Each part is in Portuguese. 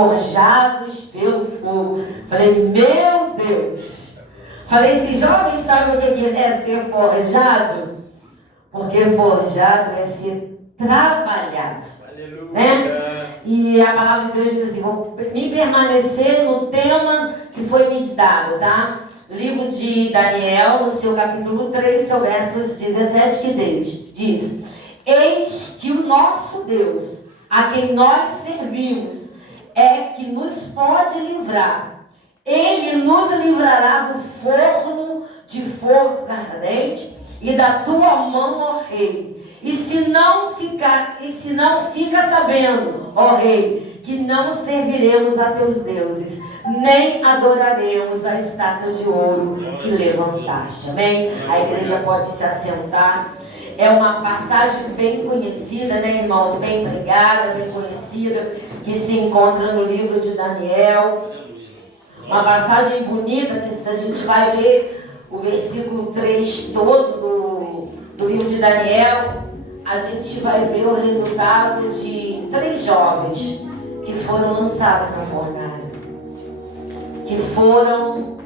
forjados pelo fogo. Falei, meu Deus. Falei, esses jovens sabem o que é ser forjado? Porque forjado é ser trabalhado. Aleluia. Né? E a palavra de Deus diz assim, vou me permanecer no tema que foi me dado, tá? Livro de Daniel, no seu capítulo 3, seu versos 17, que diz: eis que o nosso Deus, a quem nós servimos, é que nos pode livrar. Ele nos livrará do forno de fogo ardente e da tua mão, ó rei. E se não fica sabendo, ó rei, que não serviremos a teus deuses, nem adoraremos a estátua de ouro que levantaste. Amém? A igreja pode se assentar. É uma passagem bem conhecida, né, irmãos? Bem pregada, bem conhecida, que se encontra no livro de Daniel. Uma passagem bonita, que se a gente vai ler o versículo 3 todo do livro de Daniel, a gente vai ver o resultado de 3 jovens que foram lançados na fornalha, que foram,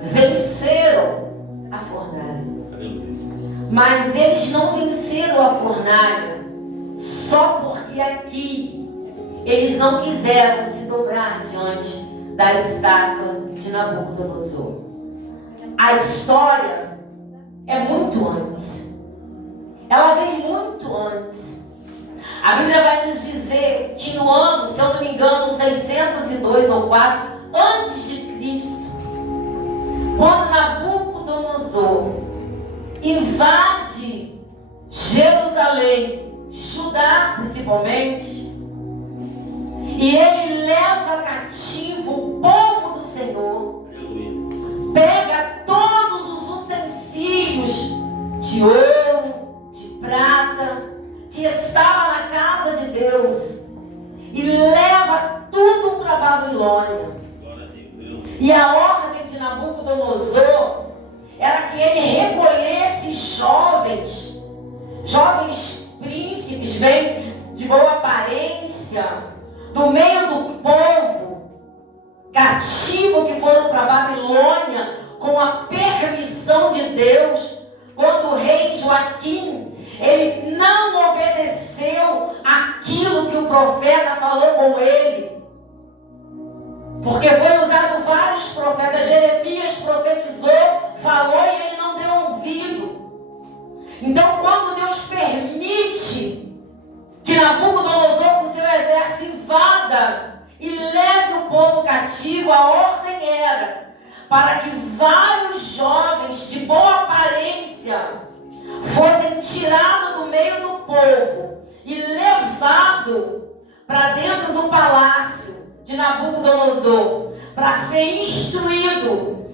venceram a fornalha. Mas eles não venceram a fornalha só porque aqui eles não quiseram se dobrar diante da estátua de Nabucodonosor. A história é muito antes. Ela vem muito antes. A Bíblia vai nos dizer que no ano, se eu não me engano, 602 ou 4 antes de Cristo, quando Nabucodonosor invade Jerusalém, Judá principalmente, e ele leva cativo o povo do Senhor, pega todos os utensílios de ouro, de prata, que estava na casa de Deus, e leva tudo para a Babilônia. E a ordem de Nabucodonosor era que ele recolhesse jovens príncipes, bem de boa aparência, do meio do povo cativo, que foram para a Babilônia com a permissão de Deus. Quando o rei Joaquim, ele não obedeceu aquilo que o profeta falou com ele, porque foi usado vários profetas. Jeremias profetizou, falou, e ele não deu ouvido. Então, quando Deus permite que Nabucodonosor com seu exército invada e leve o povo cativo, a ordem era para que vários jovens de boa aparência fossem tirados do meio do povo e levados para dentro do palácio de Nabucodonosor, para ser instruído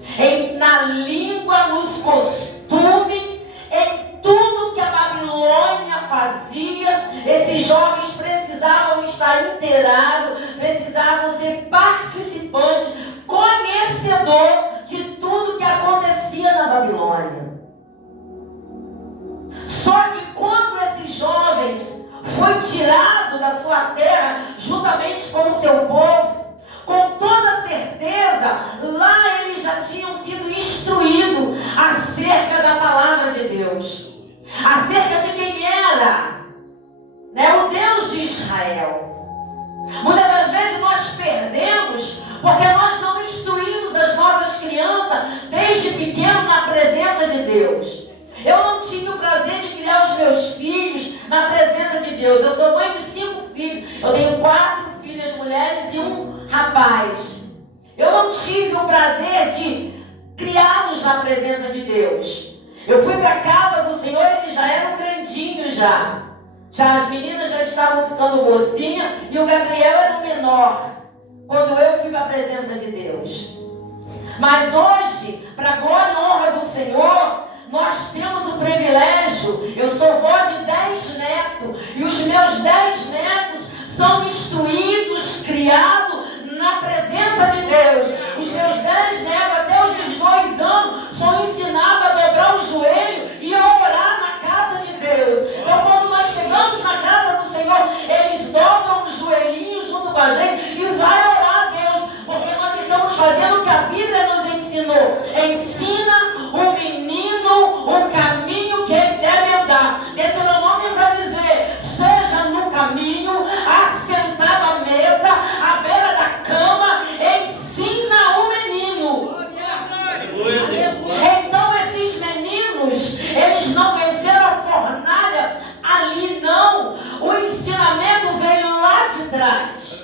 na língua, nos costumes, em tudo que a Babilônia fazia. Esses jovens precisavam estar inteirados, precisavam ser participantes, conhecedor de tudo que acontecia na Babilônia. Só que quando esses jovens foi tirado da sua terra, juntamente com o seu povo, com toda certeza, lá eles já tinham sido instruídos acerca da palavra de Deus, acerca de quem era, o Deus de Israel. Muitas das vezes nós perdemos porque nós não instruímos as nossas crianças desde pequeno na presença de Deus. Eu não tive o prazer de criar os meus filhos na presença de Deus. Eu sou mãe de 5 filhos. Eu tenho 4 filhas mulheres e 1 rapaz. Eu não tive o prazer de criá-los na presença de Deus. Eu fui para a casa do Senhor e eles já eram grandinhos já. As meninas já estavam ficando mocinha e o Gabriel era o menor quando eu fui para a presença de Deus. Mas hoje, para a glória e honra do Senhor, nós temos o privilégio. Eu sou vó de 10 netos e os meus 10 netos são instruídos, criados na presença de Deus. Os meus 10 netos, até os 2 anos, são ensinados a dobrar o joelho e a orar na casa de Deus. Então, quando nós chegamos na casa do Senhor, eles dobram o joelhinho junto com a gente e vai Bíblia nos ensinou. Ensina o menino o caminho que ele deve andar. Deuteronômio vai dizer: seja no caminho, assentado à mesa, à beira da cama, ensina o menino. Então esses meninos, eles não venceram a fornalha ali não. O ensinamento veio lá de trás.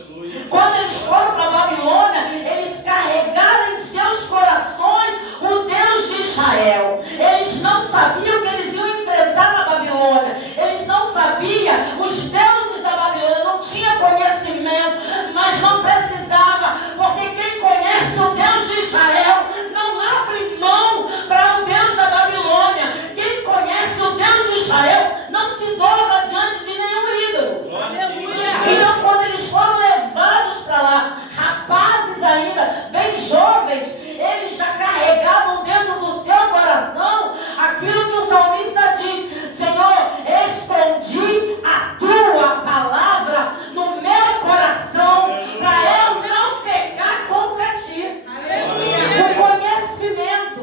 Quando eles foram para a Babilônia, eles carregaram em seus corações o Deus de Israel. Eles não sabiam que eles iam enfrentar na Babilônia. Eles não sabiam os deuses da Babilônia. Não tinha conhecimento, mas não precisava, porque quem conhece o Deus de Israel não abre mão para o Deus da Babilônia. Quem conhece o Deus de Israel não se dobra diante de nenhum ídolo. Aleluia. Então, quando eles foram levados para lá, rapazes ainda, bem jovens, eles já carregavam dentro do seu coração aquilo que o salmista diz: Senhor, escondi a tua palavra no meu coração, para eu não pecar contra ti. Aleluia. O conhecimento,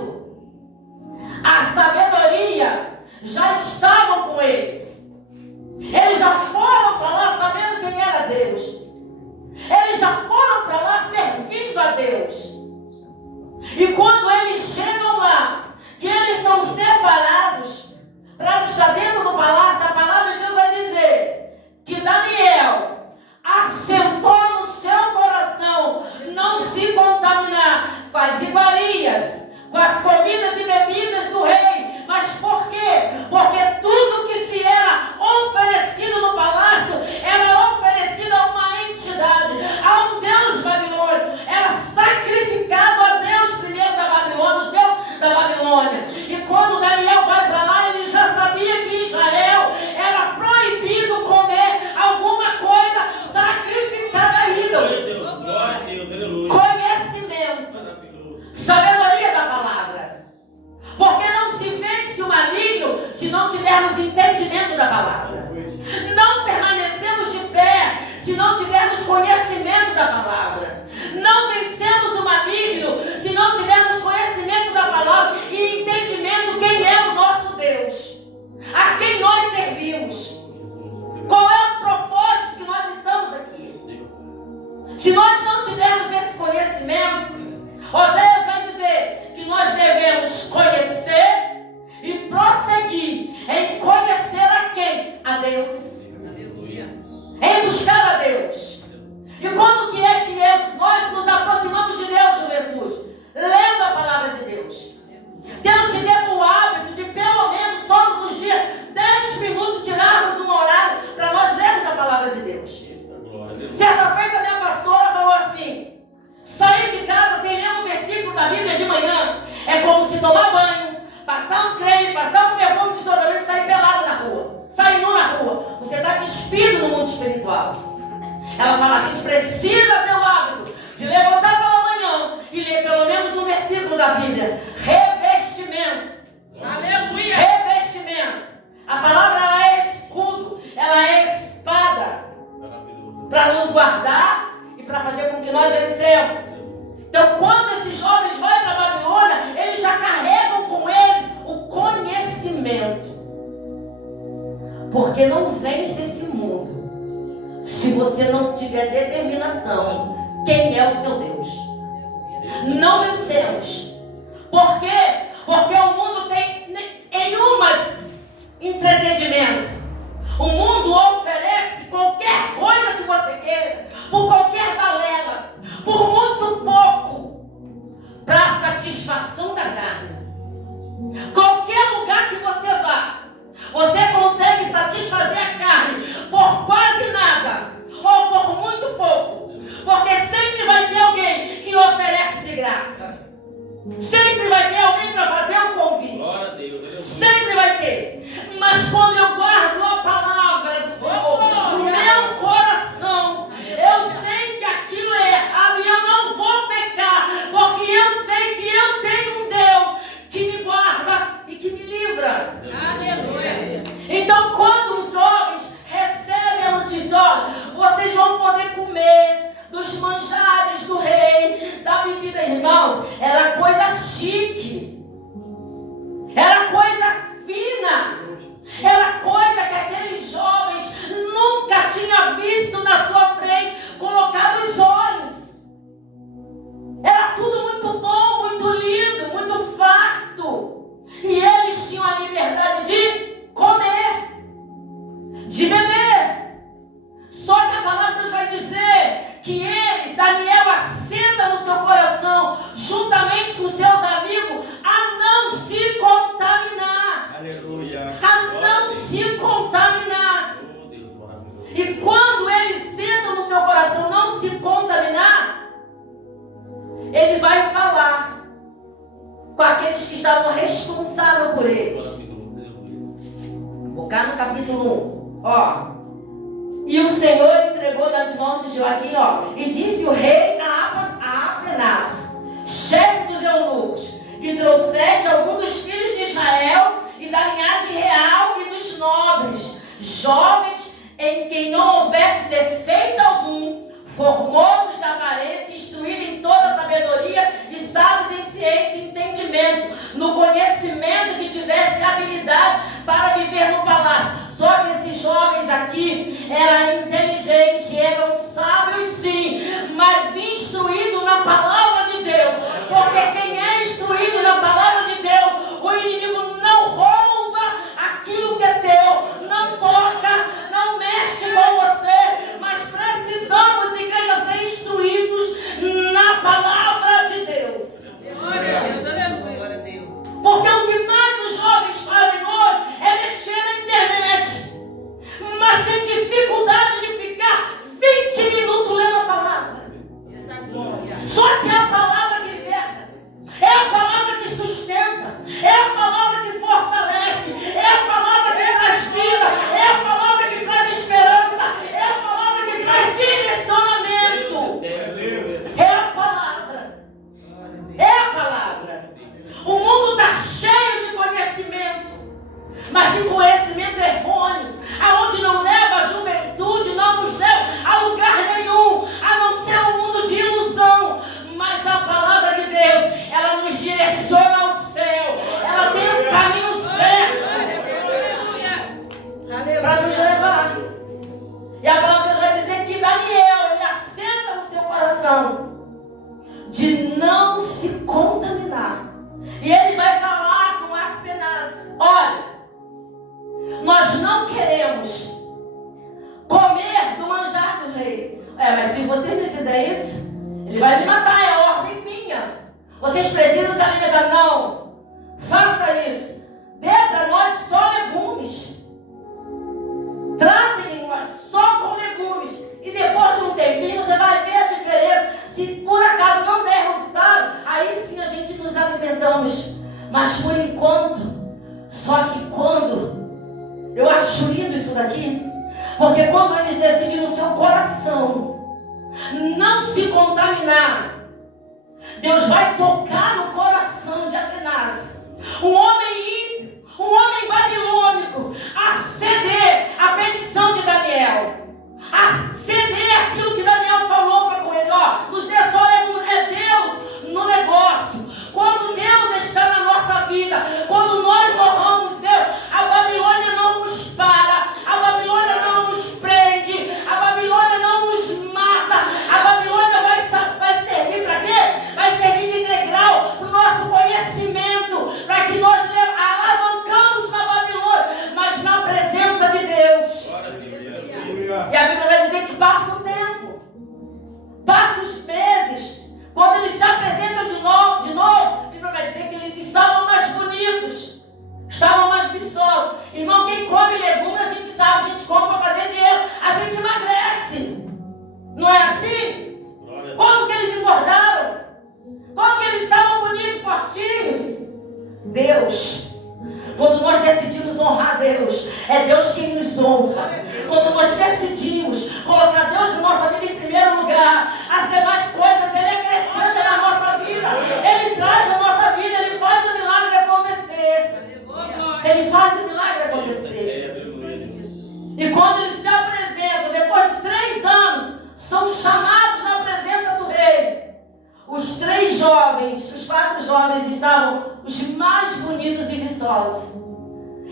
a sabedoria já estavam com eles. Eles já foram para lá sabendo quem era Deus. Eles já foram para lá servindo a Deus. E quando eles chegam lá, que eles são separados para estar dentro do palácio, a palavra de Deus vai dizer que Daniel assentou no seu coração não se contaminar com as iguarias, com as comidas e bebidas do rei. Mas por quê? Porque tudo que se era oferecido no palácio era oferecido a uma entidade, a um Deus babilônico. Era sacrificado a Deus primeiro da Babilônia, os deuses da Babilônia. E quando Daniel vai para lá, ele já sabia que em Israel era proibido comer alguma coisa sacrificada a ídolos. Conhecimento, sabedoria da palavra. Porque não se vence o maligno se não tivermos entendimento da palavra. Não permanecemos de pé se não tivermos conhecimento da palavra. Não vencemos o maligno se não tivermos conhecimento da palavra e entendimento quem é o nosso Deus, a quem nós servimos, qual é o propósito que nós estamos aqui. Se nós não tivermos esse conhecimento, Oséias vai dizer que nós devemos conhecer e prosseguir em conhecer a quem? A Deus. Em buscar a Deus. E como que nós nos aproximamos de Deus, juventude? Lendo a palavra de Deus. Temos que ter o hábito de pelo menos todos os dias 10 minutos tirarmos um horário para nós lermos a palavra de Deus. Certa feita a minha pastora falou assim: sair de casa sem ler um versículo da Bíblia de manhã é como se tomar banho, passar um creme, passar um perfume de desodorante e sair pelado na rua, sair nu na rua. Você está despido no mundo espiritual. Ela fala: a gente precisa ter o hábito de levantar pela manhã e ler pelo menos um versículo da Bíblia. Revestimento. Aleluia. Revestimento. A palavra, ela é escudo, ela é espada para nos guardar e para fazer com que nós vencemos. Então, quando esses jovens vão para a Babilônia, eles já carregam com eles o conhecimento. Porque não vence esse mundo se você não tiver determinação quem é o seu Deus. Não vencemos. Por quê? Porque o mundo tem entretenimento. O mundo oferece qualquer coisa que você queira, por qualquer balela, por muito pouco, para satisfação da carne. Qualquer lugar que você vá, você consegue satisfazer a carne por quase nada ou por muito pouco, porque sempre vai ter alguém que oferece de graça. Sempre vai ter alguém para fazer um convite. Sempre vai ter. Mas quando eu guardo a palavra do Senhor no meu coração, eu sei que aquilo é errado e eu não vou pecar, porque eu sei que eu tenho um Deus que me guarda e que me livra. Aleluia. Então, quando os jovens recebem a notícia: olha, vocês vão poder comer dos manjares do rei, da bebida, irmãos, ele vai falar com aqueles que estavam responsáveis por eles. Vou cá no capítulo 1, ó. E o Senhor entregou nas mãos de Joaquim, ó. E disse o rei a Apenaz, chefe dos eunucos, que trouxeste alguns dos filhos de Israel e da linhagem real e dos nobres, jovens em quem não houvesse defeito algum, formosos de aparência, instruídos em toda sabedoria e sábios em ciência e entendimento, no conhecimento, que tivesse habilidade para viver no palácio. Só que esses jovens aqui eram inteligentes, eram sábios sim, mas instruídos na palavra de Deus. Porque quem é instruído na palavra de Deus, o inimigo não rouba aquilo que é teu, não toca, não mexe com você. Mas precisamos, igreja, ser instruídos na palavra de Deus. Glória a Deus, aleluia. Glória a Deus. Porque o que mais os jovens fazem hoje é mexer na internet. Mas tem dificuldade de ficar 20 minutos lendo a palavra. Só que é a palavra que liberta, é a palavra que sustenta, é a palavra que fortalece, é a palavra que traz vida, é a palavra que traz esperança, é a palavra que traz direcionamento. É a palavra. É a palavra. O mundo está cheio de conhecimento, mas de conhecimento errôneo, aonde não leva a juventude, não nos leva a lugar nenhum, a não ser um mundo de ilusão. Mas a palavra de Deus, ela nos direciona ao céu, ela tem um caminho certo para nos levar. E a palavra de Deus vai dizer que Daniel, ele assenta no seu coração de não se contaminar. E ele vai falar com Aspenaz: olha, nós não queremos comer do manjar do rei. Mas se você me fizer isso, ele vai me matar, é ordem minha. Vocês precisam se alimentar. Não, faça isso. Dê para nós só legumes. Tratem-nos só com legumes. E depois de um tempinho você vai ver a diferença. Se por acaso não der resultado, aí sim a gente nos alimentamos. Mas por enquanto, só que quando... Eu acho lindo isso daqui, porque quando eles decidem no seu coração não se contaminar, Deus vai tocar no coração de Apenaz, um homem ímpio, um homem babilônico, a ceder a petição de Daniel, a ceder aquilo que Daniel falou para com ele: ó, nos dê só legumes. É Deus no negócio. Quando Deus está na nossa vida, quando nós honramos Deus, a Babilônia não nos para, a Babilônia não nos prende, a Babilônia não nos mata. A Babilônia vai servir para quê? Vai servir de degrau para o nosso conhecimento, para que nós alavancamos na Babilônia, mas na presença de Deus. E a Bíblia vai dizer que passa o tempo, passa os meses. Quando eles se apresentam de novo, a Bíblia vai dizer que eles estavam mais bonitos, estavam mais viçosos. Irmão, quem come legumes, a gente sabe, a gente come para fazer dinheiro, a gente emagrece. Não é assim? Como que eles engordaram? Como que eles estavam bonitos, fortinhos? Deus, quando nós decidimos honrar Deus, é Deus quem nos honra. Quando nós decidimos colocar Deus na nossa vida em primeiro lugar, as demais coisas Ele acrescenta na nossa vida, Ele traz na nossa vida, Ele faz o milagre acontecer. Ele faz o milagre acontecer. E quando eles se apresentam, depois de 3 anos, são chamados na presença do rei. Os 3 jovens, os 4 jovens estavam os mais bonitos e viçosos.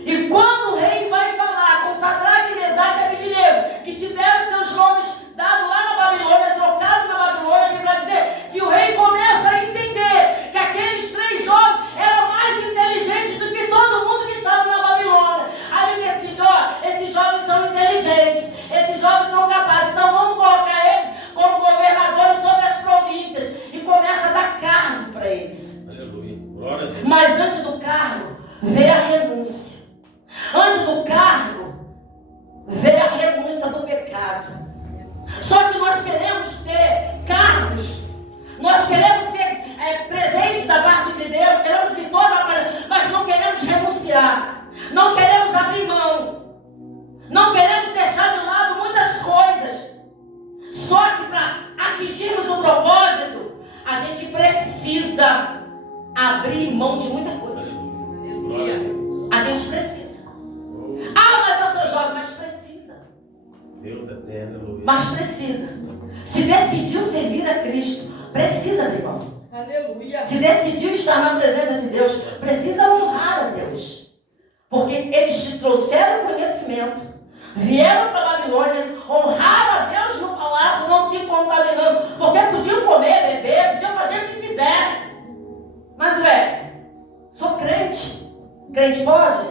E quando o rei vai falar com Sadraque, Mesaque e Abednego, que tiveram seus nomes dados lá na Babilônia, trocados na Babilônia, ele vai dizer que o rei começa a entender que aqueles 3 jovens eram mais inteligentes do que todo mundo que estava na Babilônia. Aí ele decide: ó, esses jovens são inteligentes, esses jovens são capazes, então vamos colocar eles como governadores sobre as províncias. E começa a dar cargo para eles. Aleluia. Glória a Deus. Mas antes do cargo, veio a renúncia. Antes do cargo, veio a renúncia do pecado. Só que precisa abrir mão de muita coisa. A gente precisa. Ah, mas eu sou jovem, mas precisa. Deus eterno. Mas precisa. Se decidiu servir a Cristo, precisa abrir mão. Aleluia. Se decidiu estar na presença de Deus, precisa honrar a Deus. Porque eles te trouxeram conhecimento, vieram para a Babilônia, honraram a Deus no palácio, não se contaminando, porque podiam comer, beber, podiam fazer o que quiser. Mas sou crente. Crente pode?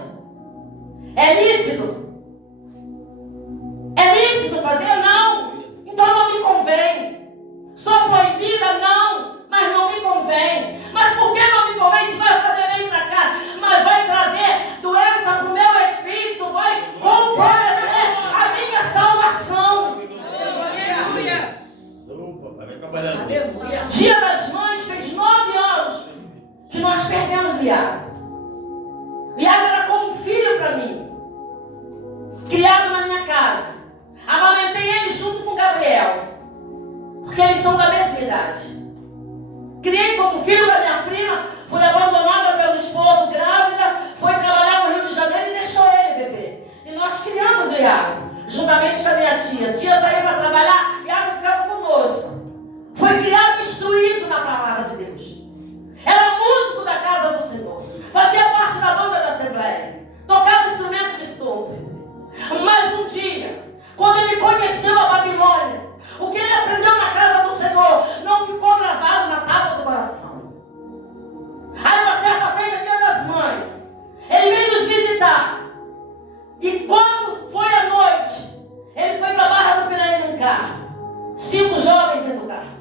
É lícito? É lícito fazer? Não. Então não me convém. Sou proibida? Não. Mas não me convém. Mas por que não me convém? Se vai fazer bem para cá, mas vai trazer doença para o meu espírito, vai comprometer a minha salvação. Aleluia. Aleluia. Dia das Mães fez 9 anos que nós perdemos Iago. Iago era como um filho para mim, criado na minha casa. Amamentei ele junto com Gabriel, porque eles são da mesma idade. Criei como filho da minha prima, fui abandonada pelo esposo, grávida, foi trabalhar no Rio de Janeiro e deixou ele beber. E nós criamos o Iago, juntamente com a minha tia. A tia saía para trabalhar, Iago ficava conosco. Foi criado e instruído na palavra de Deus. Era músico da casa do Senhor. Fazia parte da banda da Assembleia. Tocava instrumento de sopro. Mas um dia, quando ele conheceu a Babilônia, o que ele aprendeu na casa do Senhor não ficou gravado na tábua do coração. Aí uma certa feita, dia das mães, ele veio nos visitar. E quando foi à noite, ele foi para a Barra do Piraí num carro. 5 jovens dentro do carro.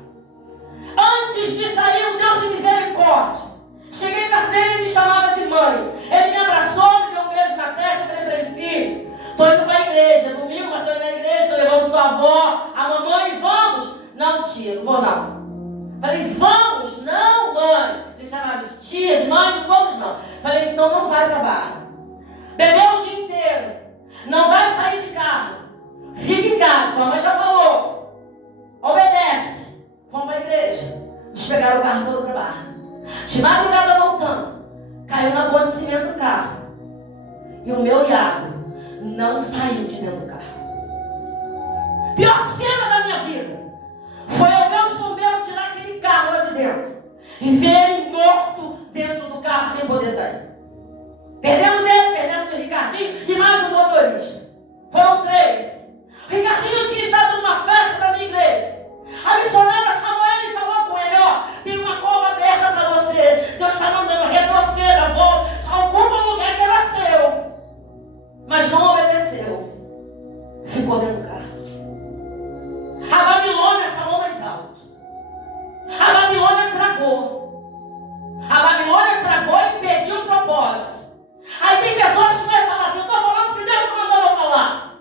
Antes de sair, um Deus de misericórdia. Cheguei perto dele e ele me chamava de mãe. Ele me abraçou, me deu um beijo na testa. Eu falei para ele: filho, estou indo para a igreja. Domingo, mas estou indo na igreja, estou levando sua avó, a mamãe, vamos? Não, tia, não vou não. Falei: vamos? Não, mãe. Ele me chamava de tia, de mãe, não vamos não. Falei: então não vai para a Barra. Bebeu o dia inteiro. Não vai sair de carro. Fica em casa, sua mãe já falou. Obedece. Vamos para a igreja. Eles pegaram o carro e foram para a Barra. De madrugada voltando, caiu na ponte de cimento do carro. E o meu Iago não saiu de dentro do carro. Pior cena da minha vida foi eu ver os bombeiros tirar aquele carro lá de dentro e ver ele morto dentro do carro sem poder sair. Perdemos ele, perdemos o Ricardinho e mais um motorista. Foram 3. O Ricardinho tinha estado numa festa da minha igreja. A missionária chamou ele e falou com ele: ó, tem uma cova aberta para você. Deus está mandando, retroceda, volta, ocupa um lugar que era seu. Mas não obedeceu. Ficou dentro do carro. A Babilônia falou mais alto. A Babilônia tragou. A Babilônia tragou e pediu o propósito. Aí tem pessoas que vai falar assim: eu estou falando que Deus não mandou eu falar.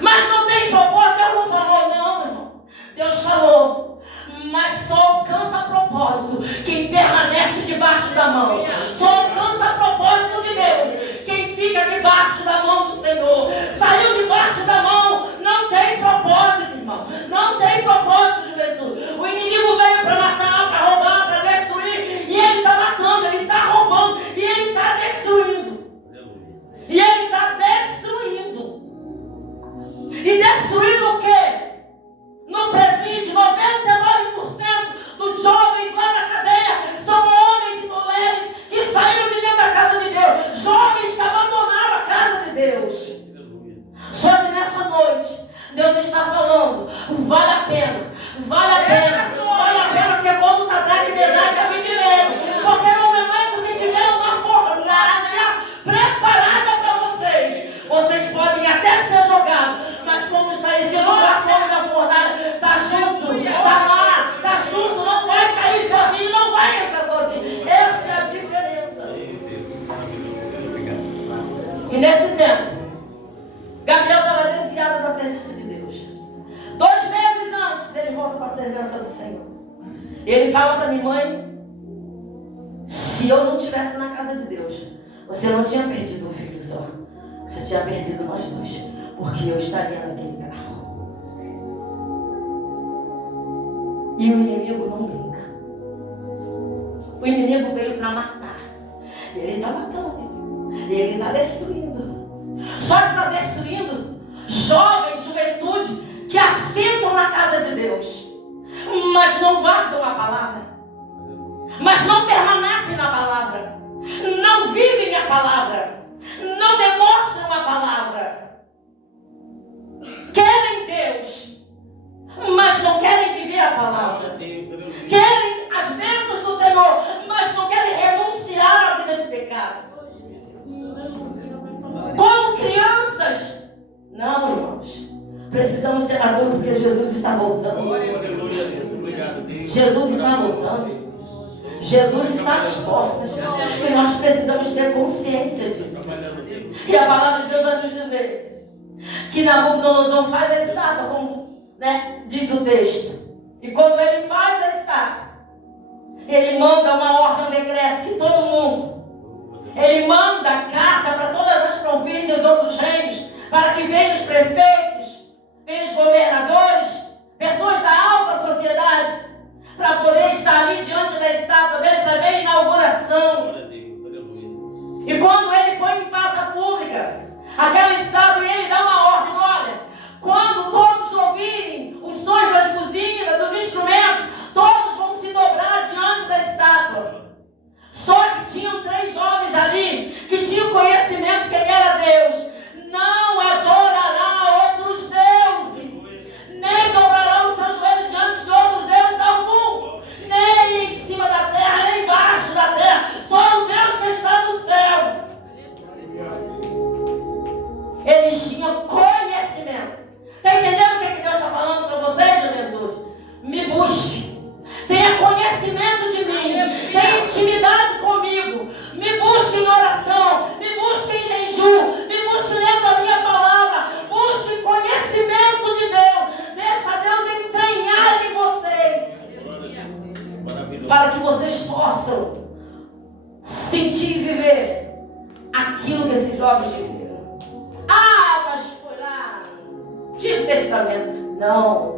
Mas não tem propósito, Deus não falou. Não, irmão. Deus falou. Mas só alcança propósito quem permanece debaixo da mão. Só alcança propósito de Deus quem fica debaixo da mão do Senhor. Saiu debaixo da mão, não tem propósito, irmão. Não tem propósito, juventude. O inimigo veio para matar, para roubar, para destruir. E ele está matando, ele está roubando. E ele está destruindo. E ele está destruindo. E destruindo o quê? No presídio, 99% dos jovens lá na cadeia são homens e mulheres que saíram de dentro da casa de Deus. Jovens que abandonaram a casa de Deus. Só que nessa noite, Deus está falando: vale a pena, vale a pena, vale a pena ser como Sadraque, Mesaque e Abednego. Porque no momento que tiver uma fornalha preparada para vocês, vocês podem até ser jogados, mas como está escrito no cartão da fornalha, está junto, está lá, está junto, não vai cair sozinho, não vai entrar sozinho. Essa é a diferença. E nesse tempo, Gabriel estava desviado da presença de Deus. 2 meses antes dele voltar para a presença do Senhor, ele fala para minha mãe: se eu não estivesse na casa de Deus, você não tinha perdido um filho só, você tinha perdido nós 2, porque eu estaria naquele carro. E o inimigo não brinca. O inimigo veio para matar. E ele está matando. E ele está destruindo. Só que está destruindo jovens, juventude, que assentam na casa de Deus, mas não guardam a palavra, mas não permanecem na palavra, não vivem a palavra, não demonstram a palavra. Querem Deus, mas não querem viver a palavra. Querem as bênçãos do Senhor, mas não querem renunciar à vida de pecado. Como crianças. Não, irmãos. Precisamos ser maduros porque Jesus está voltando. Jesus está voltando. Jesus está às portas. E nós precisamos ter consciência disso. E a palavra de Deus vai nos dizer que Nabucodonosor faz a estátua, como diz o texto. E quando ele faz a estátua, ele manda uma ordem, um decreto que todo mundo, ele manda carta para todas as províncias e outros reinos, para que venham os prefeitos, venham os governadores, pessoas da alta sociedade, para poder estar ali diante da estátua dele, para ver a inauguração. E quando ele põe em praça pública aquela estátua, e ele dá uma ordem: olha, quando todos ouvirem os sons das buzinas, dos instrumentos, todos vão se dobrar diante da estátua. Só que tinham 3 jovens ali que tinham conhecimento que ele era Deus. Não adorará outros deuses, nem dobrará os seus joelhos diante de outros deuses algum, nem em cima da terra, nem embaixo da terra, só o Deus que está nos céus. Eles tinham conhecimento. Está entendendo o que Deus está falando para você, juventude? Me busque, tenha conhecimento de mim, tenha intimidade comigo, me busque em oração, me busque em jejum, me busque lendo a minha palavra, busque conhecimento de Deus, deixa Deus entranhar em vocês, para que vocês possam sentir e viver aquilo que esses jovens viveram. Ah, mas foi lá, Antigo Testamento. Não,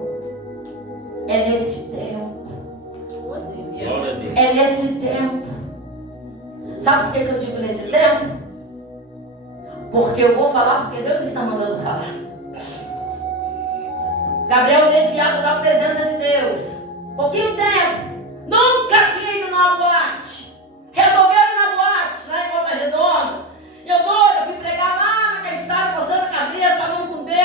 é nesse tempo. É nesse tempo. Sabe por que eu digo nesse tempo? Porque eu vou falar porque Deus está mandando falar. Gabriel desviado da presença de Deus. Pouquinho tempo. Nunca tinha ido numa boate. Resolveu ir na boate, lá em Volta Redonda. Eu doido, fui pregar lá naquela estrada, coçando a cabeça, falando com Deus.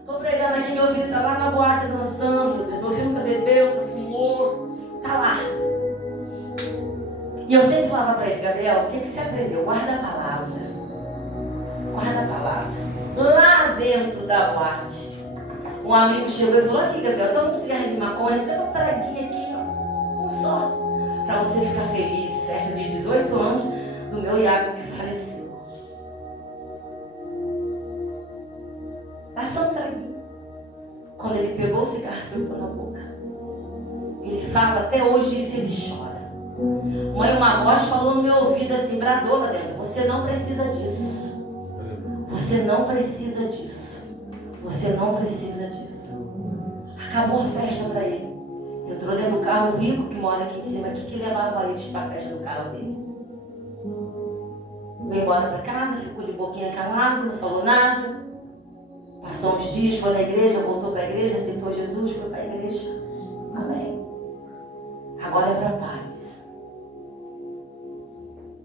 Estou pregando aqui, meu filho está lá na boate dançando. Meu filho nunca bebeu, nunca fumou. Está lá. E eu sempre falava para ele: Gabriel, o que você aprendeu? Guarda a palavra. Guarda a palavra. Lá dentro da boate, um amigo chegou e falou: aqui, Gabriel, toma um cigarro de maconha, tira um traguinho aqui, um só, para você ficar feliz. Festa de 18 anos do meu Iago que faleceu. Dá só um traguinho. Quando ele pegou o cigarro e botou na boca, ele fala, até hoje isso ele chora. Uma voz falou no meu ouvido assim, bradou lá dentro: você não precisa disso. Você não precisa disso. Você não precisa disso. Acabou a festa para ele. Entrou dentro do carro, o rico que mora aqui em cima, aqui, que levava eles para a festa do carro dele. Veio embora para casa, ficou de boquinha calado, não falou nada. Passou uns dias, foi na igreja, voltou para a igreja, aceitou Jesus, foi para a igreja. Amém. Agora é para a paz.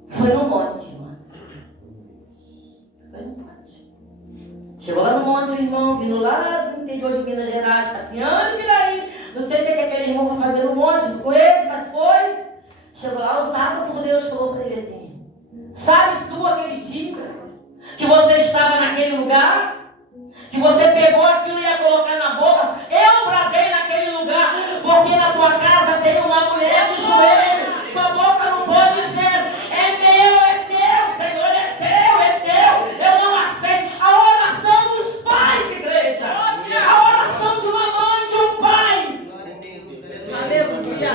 Foi no monte, irmãs. Foi no monte. Chegou lá no monte, o irmão, vindo lá do interior de Minas Gerais, passeando por aí. Não sei o que aquele irmão foi fazer no monte com ele, mas foi. Chegou lá, usado por Deus, falou para ele assim: sabes tu aquele dia que você estava naquele lugar? Que você pegou aquilo e ia colocar na boca? Eu bradei naquele lugar, porque na tua casa tem uma mulher de joelho, tua boca não pode dizer: é meu, é teu, Senhor, é teu, eu não aceito. A oração dos pais, igreja, a oração de uma mãe, de um pai. Aleluia.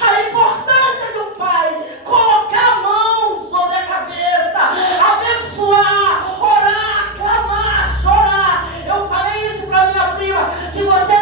A importância de um pai colocar a mão sobre a cabeça, abençoar, orar, clamar, chorar. Eu falei isso para minha prima: se você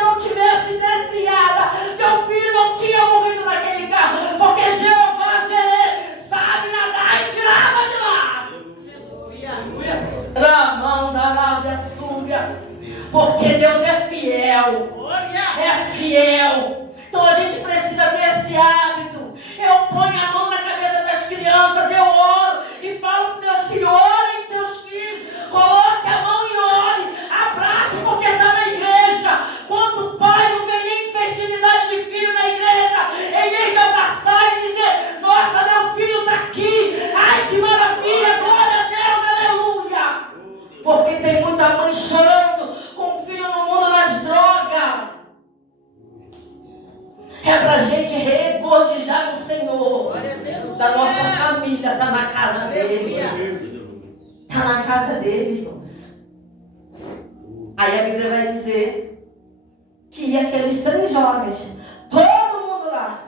Aleluia. Porque Deus é fiel. Glória. É fiel. Então a gente precisa ter esse hábito. Eu ponho a mão na cabeça das crianças, eu oro e falo para meus filhos: orem seus filhos, coloque a mão e ore, abrace porque está na igreja. Quanto pai não vem nem em festividade de filho na igreja, em vez de abraçar e dizer: nossa, meu filho está aqui, ai que maravilha, glória a Deus, aleluia. Porque tem muita mãe chorando com o filho no mundo nas drogas. É pra gente regozijar no Senhor. Da nossa família, está na casa dele. Está na casa dele, irmãos. Aí a Bíblia vai dizer que aqueles 3 jovens, todo mundo lá,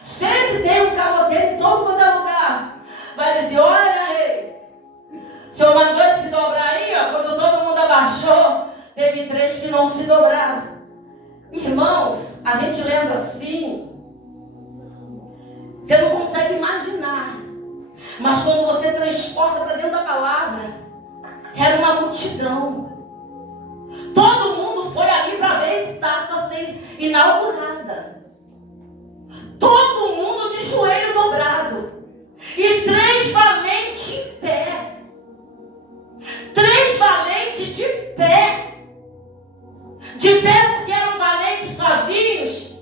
sempre tem um caloteiro em todo quanto é lugar. Vai dizer: olha, rei, o Senhor mandou ele se dobrar aí, ó. Quando todo mundo abaixou, teve 3 que não se dobraram. Irmãos, a gente lendo assim, você não consegue imaginar. Mas quando você transporta para dentro da palavra, era uma multidão. Todo mundo foi ali para ver a estátua ser inaugurada. Todo mundo de joelho dobrado. E 3 valentes em pé. 3 valentes de pé. De pé porque eram valentes sozinhos?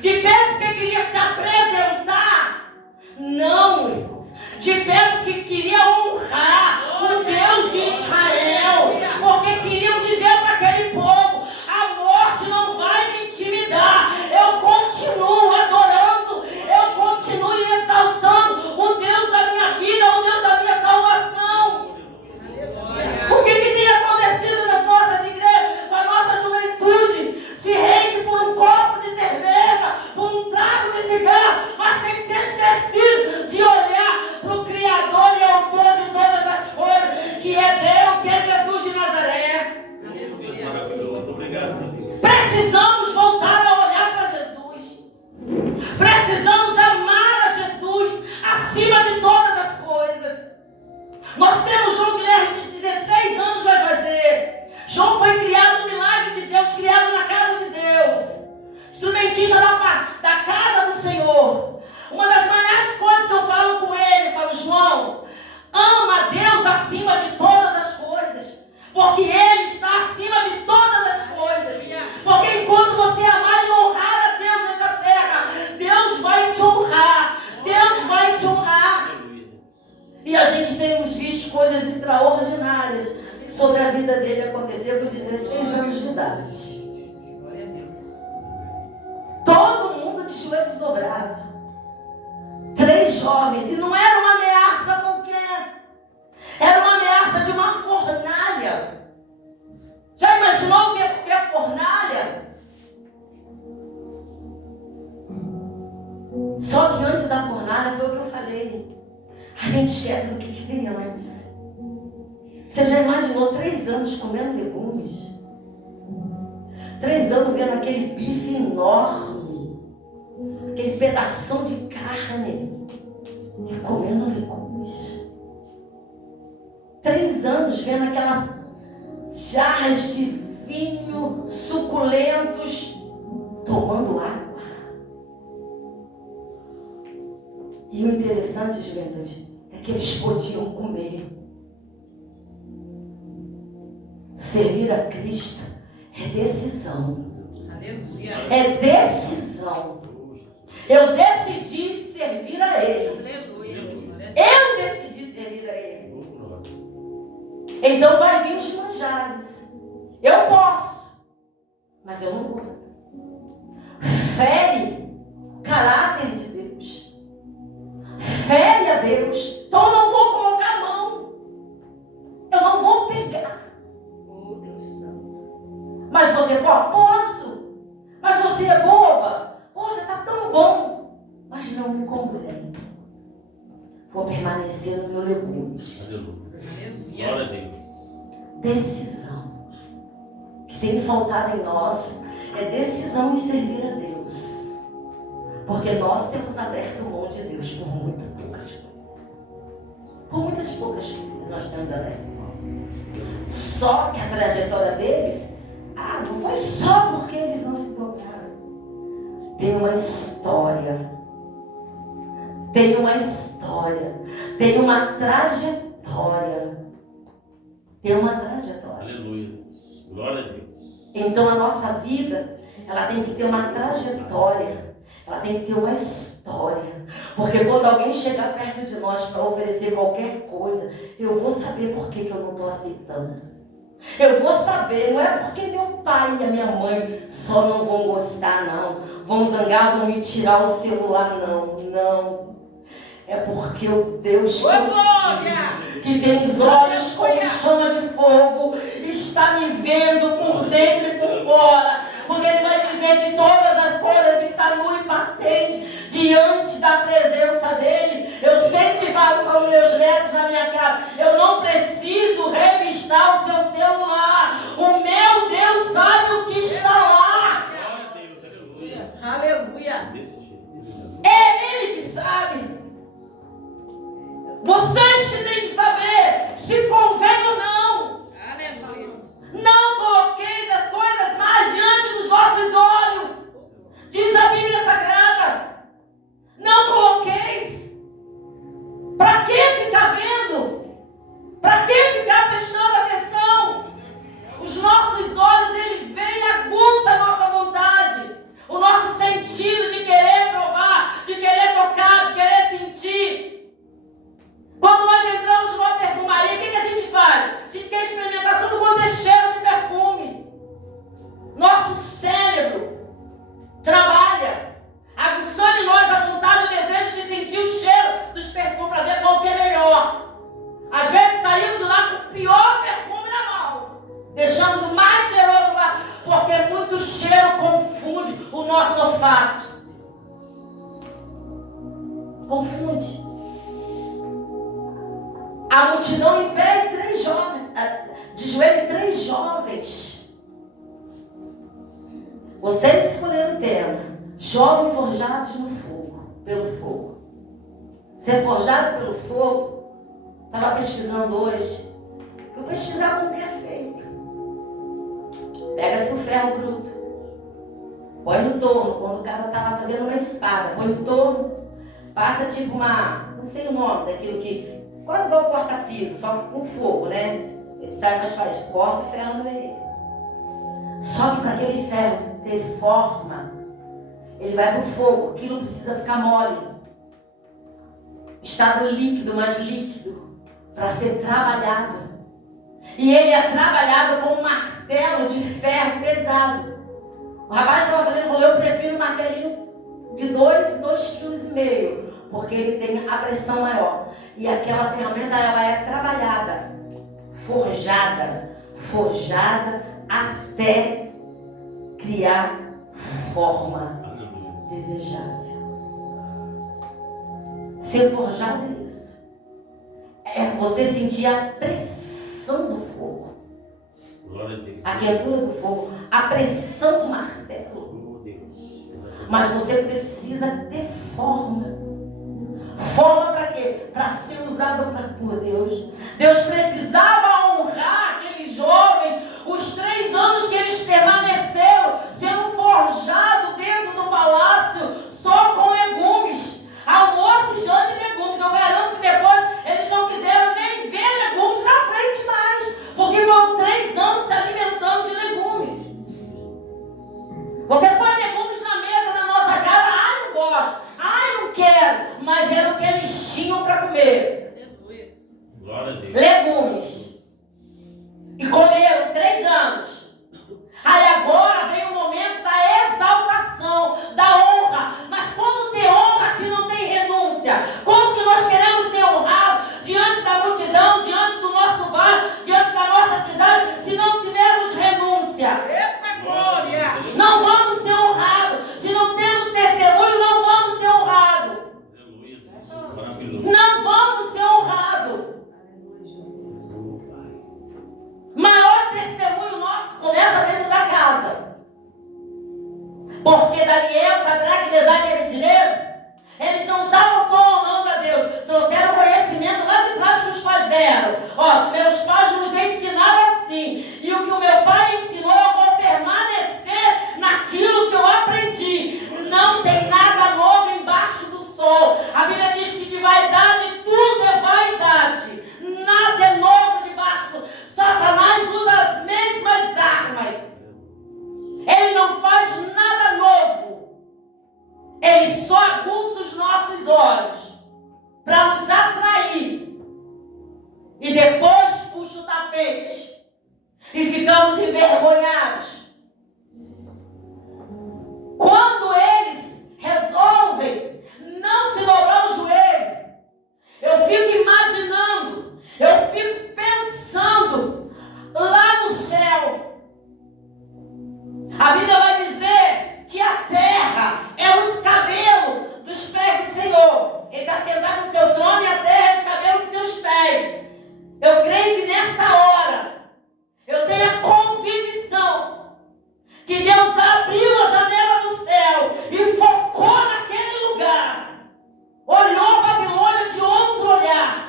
De pé porque queria se apresentar? Não, irmãos. De pé porque queria honrar o Deus de Israel. Porque queriam dizer para aquele povo: a morte não vai me intimidar. Eu continuo adorando, eu continuo exaltando o Deus da minha vida, o Deus da minha salvação. O que tem acontecido nas nossas igrejas, com a nossa juventude? Se rende por um copo de cerveja, por um trago de cigarro, mas tem que ser esquecido de olhar para o Criador e Autor de todas as coisas, que é Deus, que é Jesus de Nazaré. Maravilhoso. Obrigado. Precisamos voltar a olhar para Jesus. Precisamos amar a Jesus acima de todas as coisas. Nós temos João Guilherme de 16 anos vai fazer. João foi criado no milagre de Deus, criado na casa de Deus. Instrumentista da casa do Senhor. Uma das maiores coisas que eu falo com ele, eu falo: João, ama a Deus acima de todas as coisas. Porque Ele está acima de todas as coisas. Porque enquanto você amar e honrar a Deus nessa terra, Deus vai te honrar. Deus vai te honrar. E a gente tem visto coisas extraordinárias sobre a vida dele acontecer com 16 anos de idade. Todo mundo de joelhos dobrados. 3 jovens. E não era uma ameaça qualquer. Era uma ameaça de uma fornalha. Já imaginou o que é fornalha? Só que antes da fornalha foi o que eu falei. A gente esquece do que veio antes. Você já imaginou 3 anos comendo legumes? 3 anos vendo aquele bife enorme, aquele pedação de carne e comendo legumes. 3 anos vendo aquelas jarras de vinho suculentos tomando água. E o interessante, juventude, é que eles podiam comer. Servir a Cristo é decisão. Aleluia. É decisão. Eu decidi servir a Ele. Aleluia. Eu decidi servir a Ele. Então vai vir os manjares. Eu posso, mas eu não vou. Fere o caráter de Deus. Fere a Deus. Então eu não vou colocar a mão. Eu não vou pegar. Mas você pode? Posso. Mas você é boba? Poxa, está tão bom. Mas não me convém. Vou permanecer no meu legumes. Glória a Deus. Decisão. O que tem faltado em nós é decisão em servir a Deus. Porque nós temos aberto mão de Deus por muito poucas coisas. Por muitas poucas coisas nós temos aberto mão. Só que a trajetória deles, não foi só porque eles não se dobraram. Tem uma história. Tem uma história. Tem uma trajetória. Tem uma trajetória. Aleluia. Glória a Deus. Então a nossa vida, ela tem que ter uma trajetória. Ela tem que ter uma história. Porque quando alguém chegar perto de nós para oferecer qualquer coisa, eu vou saber por que eu não estou aceitando. Eu vou saber, não é porque meu pai e a minha mãe só não vão gostar, não. Vão zangar, vão me tirar o celular, não. Não. É porque o Deus que tem os olhos como chama de fogo está me vendo por dentro e por fora. Porque Ele vai dizer que todas as coisas estão nu e patente diante da presença dEle. Eu sempre falo com meus netos na minha casa, eu não preciso revistar o seu celular. O meu Deus sabe o que está lá. Aleluia. É Ele que sabe. Vocês que têm que saber se convém ou não. Aleluia. Não coloqueis as coisas mais diante dos vossos olhos. Diz a Bíblia Sagrada. Não coloqueis. Para que ficar vendo? Para que ficar prestando atenção? Os nossos olhos, ele vem e aguça a nossa vontade. O nosso sentido de querer provar, de querer tocar, de querer sentir. Quando nós entramos numa perfumaria, o que a gente faz? A gente quer experimentar tudo quanto é cheiro de perfume. Nosso cérebro trabalha, aguçando em nós a vontade e o desejo de sentir o cheiro dos perfumes para ver qual que é melhor. Às vezes saímos de lá com o pior perfume na mão. Deixamos o mais cheiroso lá, porque muito cheiro confunde o nosso olfato. Confunde. A multidão em pé e 3 jovens, de joelho 3 jovens. Vocês escolheram o tema, jovens forjados no fogo, pelo fogo. Ser forjado pelo fogo, estava pesquisando hoje, fui pesquisar como que é feito. Pega-se o ferro bruto, põe no torno, quando o cara estava fazendo uma espada, põe no torno, passa tipo uma, não sei o nome daquilo que, quase igual o corta-piso, só que com fogo, né? Ele sai, mas faz, corta o ferro no meio. Só que para aquele ferro ter forma, ele vai para o fogo, aquilo precisa ficar mole. Estado líquido, mais líquido, para ser trabalhado. E ele é trabalhado com um martelo de ferro pesado. O rapaz estava fazendo, falou, eu prefiro um martelinho de 2,5 kg, porque ele tem a pressão maior. E aquela ferramenta, ela é trabalhada, forjada até criar forma desejável. Ser forjado é isso. É você sentir a pressão do fogo, a quentura do fogo, a pressão do martelo. Mas você precisa ter forma. Forma para quê? Para ser usado por Deus. Deus precisava honrar aqueles jovens, os 3 anos que eles permaneceram sendo forjados dentro do palácio, só com legumes, almoço e janta de legumes. Eu garanto que depois eles não quiseram nem ver legumes na frente mais, porque foram 3 anos se alimentando de legumes. Você põe legumes na mesa na nossa casa, ai, não gosto, ai, não quero, mas era o que eles tinham para comer. Legumes. E comeram 3 anos. Aí agora vem o momento da exaltação, da honra. Mas como ter honra se não tem renúncia? Como que nós queremos ser honrados diante da multidão, diante do nosso bar, diante da nossa cidade, se não tivermos renúncia? Eita glória! Não vamos ser honrados. Se não temos testemunho, não vamos ser honrados. Não vamos ser honrados. Maior testemunho nosso começa dentro da casa. Porque Daniel, Sadraque, Mesaque e Abednego, eles não estavam só honrando a Deus, trouxeram conhecimento lá de trás que os pais deram. Ó, meus pais nos ensinaram assim. E o que o meu pai ensinou, eu vou permanecer naquilo que eu aprendi. Não tem nada novo embaixo do sol. A Bíblia diz que de vaidade tudo é vaidade. Nada é novo debaixo do sol. Satanás usa as mesmas armas. Ele não faz nada novo. Ele só aguça os nossos olhos para nos atrair. E depois puxa o tapete. E ficamos envergonhados. Quando eles resolvem não se dobrar o joelho, eu fico imaginando, eu fico pensando lá no céu. A Bíblia vai dizer que a terra é os cabelos dos pés do Senhor. Ele está sentado no seu trono e a terra é os cabelos dos seus pés. Eu creio que nessa hora, eu tenho a convicção que Deus abriu a janela do céu e focou naquele lugar. Olhou a Babilônia de outro olhar.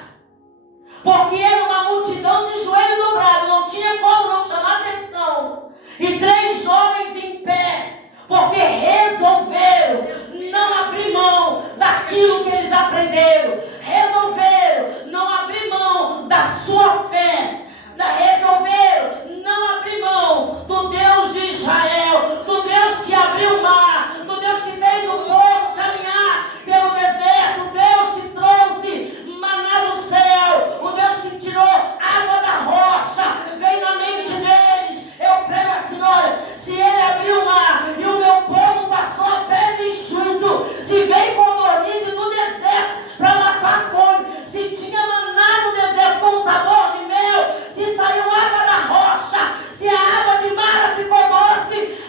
Porque era uma multidão de joelho dobrado, não tinha como não chamar atenção. E 3 jovens em pé, porque resolveram não abrir mão daquilo que eles aprenderam. Resolveram não abrir mão da sua fé. Resolveram não abrir mão do Deus de Israel, do Deus que abriu o mar, do Deus que fez o povo caminhar pelo deserto, o Deus que trouxe maná do céu, o Deus que tirou água da rocha, veio na mente deles. Eu prego assim, olha, se ele abriu o mar e o meu povo passou a pés enxutos, se veio codorniz do deserto para matar a fome, se tinha maná no deserto com sabor de mel, se saiu água da rocha, se a água de Mara ficou doce,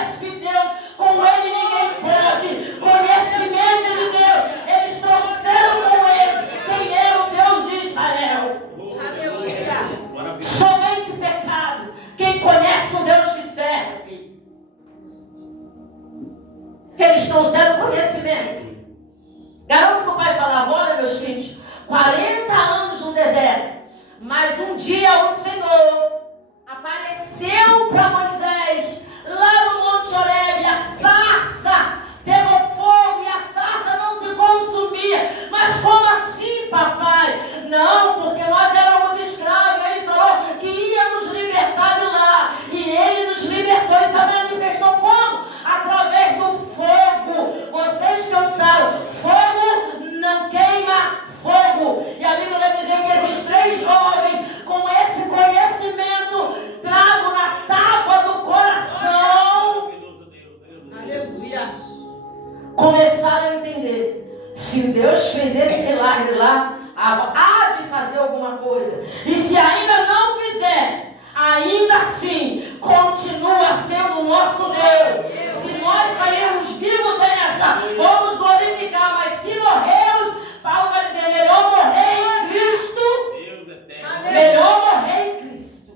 esse Deus, com ele ninguém pode. Conhecimento de Deus, eles trouxeram com ele quem era o Deus de Israel. Aleluia. Somente pecado quem conhece o Deus que serve. Eles trouxeram conhecimento. Garoto que o pai falava, olha meus filhos, 40 anos no deserto, mas um dia o Senhor apareceu para Moisés lá no Monte Horebe. A sarça pegou fogo e a sarça não se consumia. Mas como assim, papai? Não, porque nós éramos escravos. Ele falou que ia nos libertar de lá. E ele nos libertou e se manifestou como? Através do fogo. Vocês cantaram, fogo não queima fogo. E a Bíblia vai dizer que esses 3 jovens, com esse conhecimento, trago na tábua do coração, Aleluia. começaram a entender. Se Deus fez esse milagre lá, há de fazer alguma coisa. E se ainda não fizer, ainda assim continua sendo o nosso Deus. Se nós sairmos vivos dessa, vamos glorificar. Mas se morrermos, Paulo vai dizer, melhor morrer em Cristo. Deus eterno. Melhor morrer em Cristo.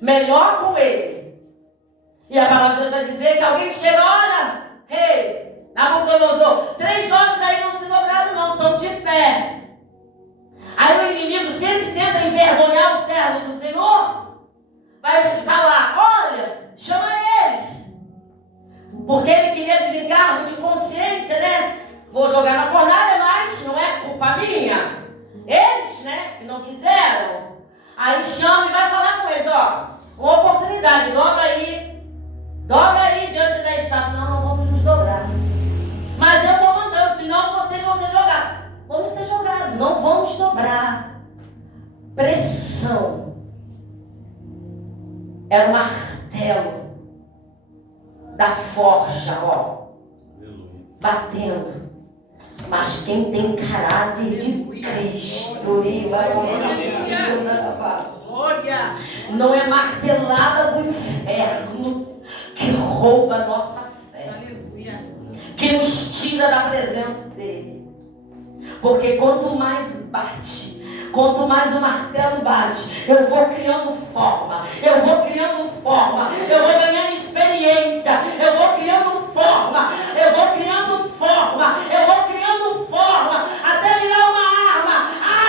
Melhor com Ele. E a palavra de Deus vai dizer que alguém chega, olha, rei, Nabucodonosor, 3 jovens aí não se dobraram não, estão de pé. Aí o inimigo sempre tenta envergonhar o servo do Senhor. Vai falar, olha, chama eles. Porque ele queria desencargo de consciência, né? Vou jogar na fornalha, mas não é culpa minha. Eles, né, que não quiseram. Aí chama e vai falar com eles, ó, uma oportunidade, dobra aí diante da estátua. Não vamos nos dobrar. Mas eu estou mandando, senão vocês vão ser jogados. Vamos ser jogados, não vamos dobrar. Pressão. Era o martelo da forja, ó, batendo. Mas quem tem caráter de Cristo, não é martelada do inferno que rouba a nossa fé, que nos tira da presença dele. Porque quanto mais bate, quanto mais o martelo bate, eu vou criando forma, eu vou ganhando experiência, eu vou criando forma, até virar uma arma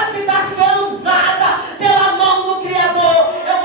apta a ser usada pela mão do Criador. Eu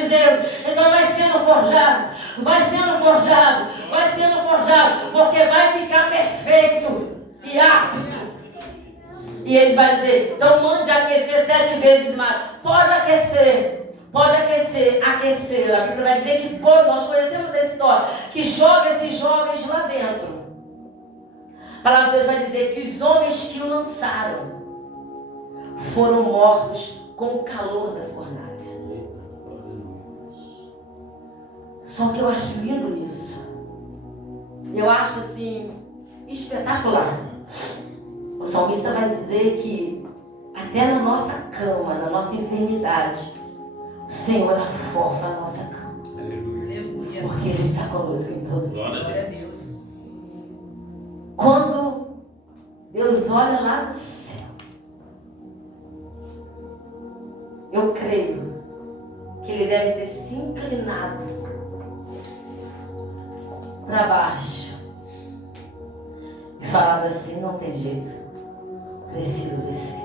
dizendo. Então vai sendo forjado, vai sendo forjado, vai sendo forjado, porque vai ficar perfeito e apto. E ele vai dizer, então mande aquecer 7 vezes mais. Pode aquecer. A Bíblia vai dizer que nós conhecemos a história, que joga esses jovens lá dentro. A palavra de Deus vai dizer que os homens que o lançaram foram mortos com o calor da fornalha. Só que eu acho lindo isso. Eu acho assim, espetacular. O salmista vai dizer que até na nossa cama, na nossa enfermidade, o Senhor afofa a nossa cama. Aleluia. Porque Ele está conosco em todos os dias. Glória a Deus. Quando Deus olha lá no céu, eu creio que Ele deve ter se inclinado para baixo e falado assim, não tem jeito, preciso descer.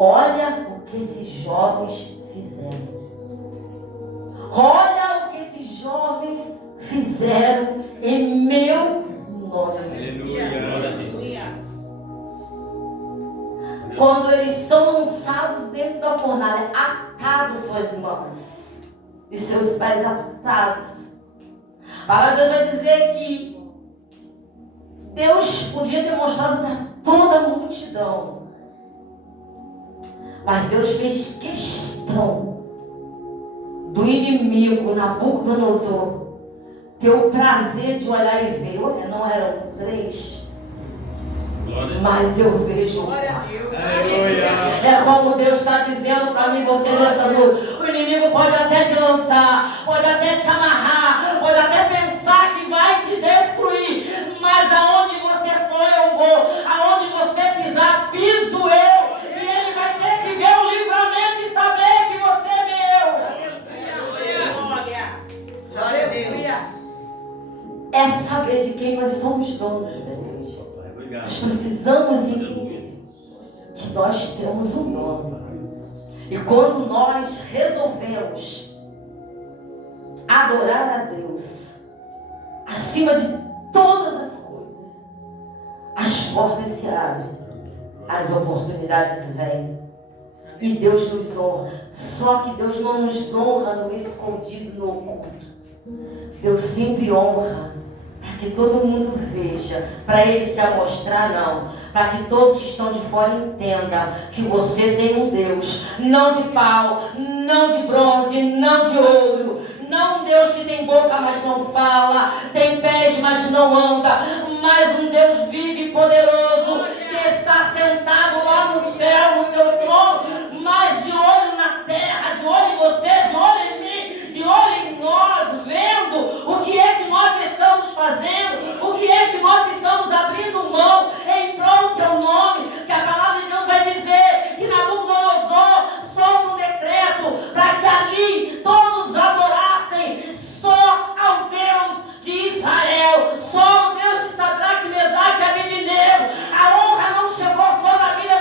Olha o que esses jovens fizeram. Olha o que esses jovens fizeram em meu nome. Aleluia. Aleluia. Quando eles são lançados dentro da fornalha, atados suas mãos e seus pés atados. A palavra de Deus vai dizer que Deus podia ter mostrado para toda a multidão, mas Deus fez questão do inimigo Nabucodonosor ter o prazer de olhar e ver. Olha, não eram 3, mas eu vejo. Glória a Deus. É como Deus está dizendo para mim e você nessa noite. O inimigo pode até te lançar, pode até te amarrar, pode até pensar que vai te destruir, mas aonde você for eu vou, aonde você pisar, piso eu. E ele vai ter que ver o livramento e saber que você é meu. Glória a Deus. É saber de quem nós somos donos, meu Deus. Nós precisamos entender que nós temos um nome. E quando nós resolvemos adorar a Deus acima de todas as coisas, as portas se abrem, as oportunidades vêm e Deus nos honra. Só que Deus não nos honra no escondido, no oculto. Deus sempre honra para que todo mundo veja, para Ele se amostrar, não. Para que todos que estão de fora entendam que você tem um Deus, não de pau, não de bronze, não de ouro, não um Deus que tem boca, mas não fala, tem pés, mas não anda, mas um Deus vivo e poderoso, que está sentado lá no céu, no seu trono, mas de olho na terra, de olho em você, de olho em mim, de olho em nós, vendo o que é que nós estamos fazendo, o que é que nós estamos abrindo mão em prol do teu nome, que a palavra de Deus vai dizer que Nabucodonosor solta um decreto para que ali todos adorassem só ao Deus de Israel, só ao Deus de Sadraque, Mesaque e Abednego. A honra não chegou só na vida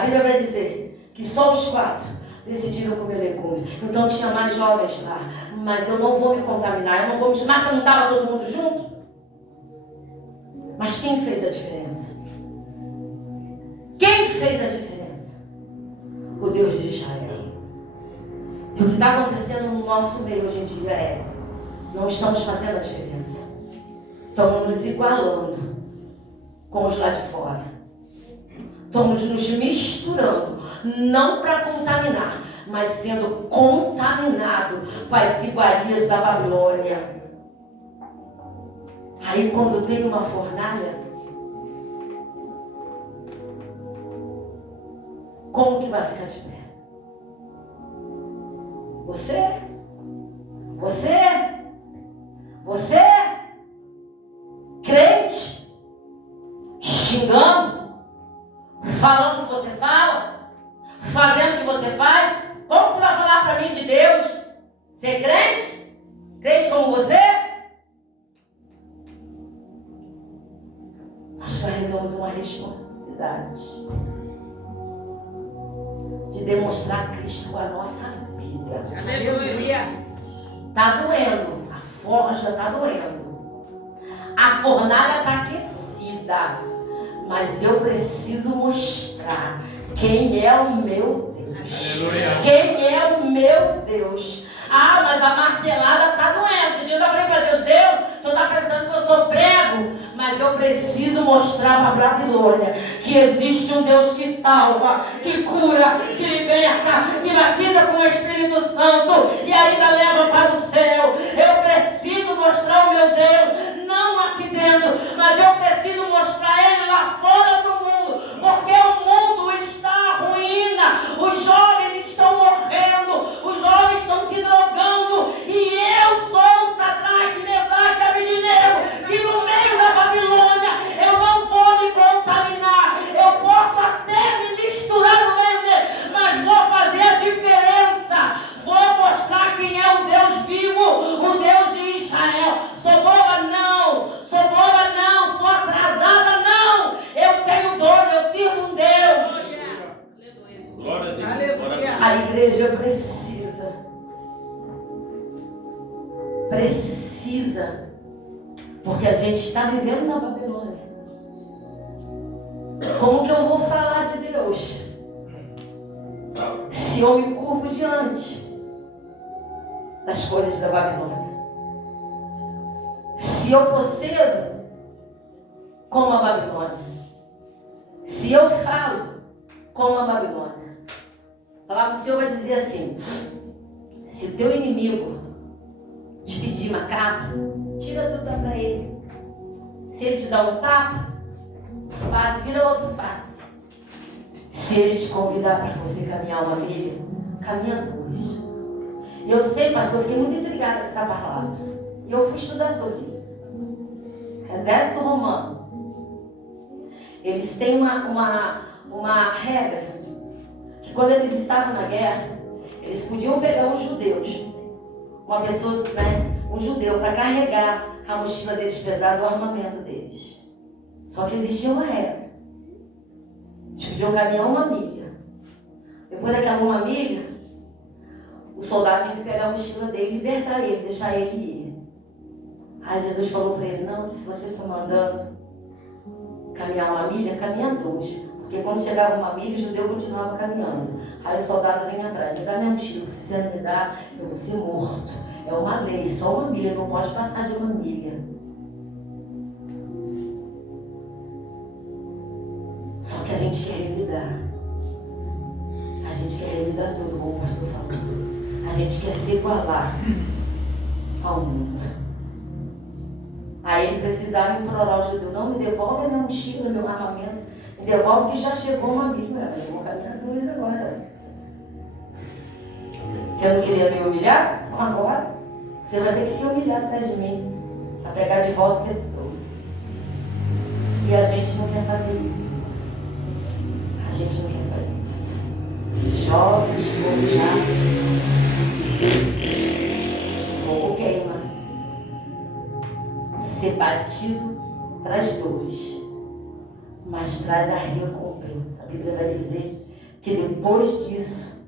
A Bíblia vai dizer que só os 4 decidiram comer legumes. Então tinha mais jovens lá. Mas eu não vou me contaminar, eu não vou me... Marta, não estava todo mundo junto? Mas quem fez a diferença? Quem fez a diferença? O Deus de Israel. E o que está acontecendo no nosso meio hoje em dia é: não estamos fazendo a diferença. Estamos nos igualando com os lá de fora. Estamos nos misturando, não para contaminar, mas sendo contaminado com as iguarias da Babilônia. Aí quando tem uma fornalha, como que vai ficar de pé? Você, crente, xingando, falando o que você fala, fazendo o que você faz, como você vai falar para mim de Deus? Você é crente? Crente como você? Nós carregamos uma responsabilidade de demonstrar Cristo com a nossa vida. Aleluia. Está doendo, a forja está doendo, a fornalha está aquecida, mas eu preciso mostrar quem é o meu Deus. Aleluia. Quem é o meu Deus. Ah, mas a martelada está doendo. Esse dia eu falei para Deus: Deus, o senhor está pensando que eu sou prego, mas eu preciso mostrar para a Babilônia que existe um Deus que salva, que cura, que liberta, que batiza com o Espírito Santo e ainda leva para o céu. Eu preciso mostrar o meu Deus, não aqui dentro, mas eu preciso mostrar Ele lá fora do mundo, porque o mundo está à ruína, os jovens estão morrendo, os jovens estão se drogando, e eu sou o Sadraque, Mesaque e Abednego, que no meio da Babilônia eu não vou me contaminar, eu posso até me misturar no meio dele, mas vou fazer a diferença, vou mostrar quem é o Deus vivo, o Deus de Israel. Sou boba? Não. Sou boba? Não. Sou atrasada? Não. Eu tenho dor, eu sirvo um Deus. Glória a Deus. Aleluia. A igreja precisa, porque a gente está vivendo na Babilônia. Como que eu vou falar de Deus se eu me curvo diante das coisas da Babilônia? Se eu procedo como a Babilônia, se eu falo como a Babilônia, a palavra do Senhor vai dizer assim: se o teu inimigo te pedir uma capa, tira tudo para ele. Se ele te dá um tapa, vira outro face. Se ele te convidar para você caminhar uma milha, caminha 2. Eu sei, pastor, eu fiquei muito intrigada com essa palavra. E eu fui estudar sobre isso. Exército Romano, eles têm uma regra, que quando eles estavam na guerra, eles podiam pegar uns judeus, uma pessoa, um judeu, para carregar a mochila deles pesada, o armamento deles. Só que existia uma regra. Eles podiam caminhar 1 milha. Depois daquela 1 milha, o soldado tinha que pegar a mochila dele, libertar ele, deixar ele ir. Aí Jesus falou para ele: não, se você for mandando caminhar 1 milha, caminha 2. Porque quando chegava 1 milha, o judeu continuava caminhando. Aí o soldado vinha atrás: me dá minha mochila, se você não me dá, eu vou ser morto. É uma lei, só 1 milha, não pode passar de 1 milha. Só que a gente quer revidar. A gente quer revidar tudo, como o pastor falou. A gente quer se igualar ao mundo. Aí ele precisava implorar ao judeu: não, me devolve a minha mochila, meu armamento. Me devolve que já chegou 1 milha. Eu vou caminhar 2 agora. Você não queria me humilhar? Então agora você vai ter que se humilhar atrás de mim, para pegar de volta o que eu dou. E a gente não quer fazer isso, irmãos. A gente não quer fazer isso. Jovens, fogo já. Fogo queima. Ser batido traz dores, mas traz a recompensa. A Bíblia vai dizer que depois disso,